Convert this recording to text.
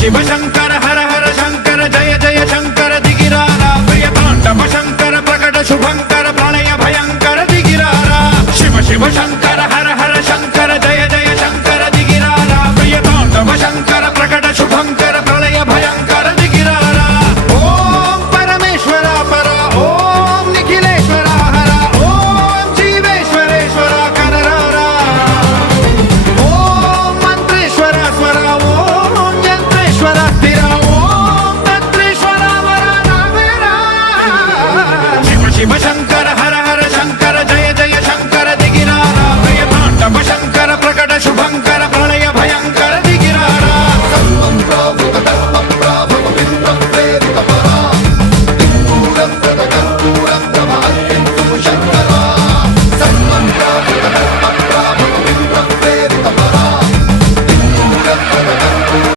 शिव शंकर हर हर शंकर जय जय शंकर दिगिरारा प्रिय तांडव शंकर प्रकट शुभंकर प्रणय भयंकर दिगिरारा शिव शिव शंकर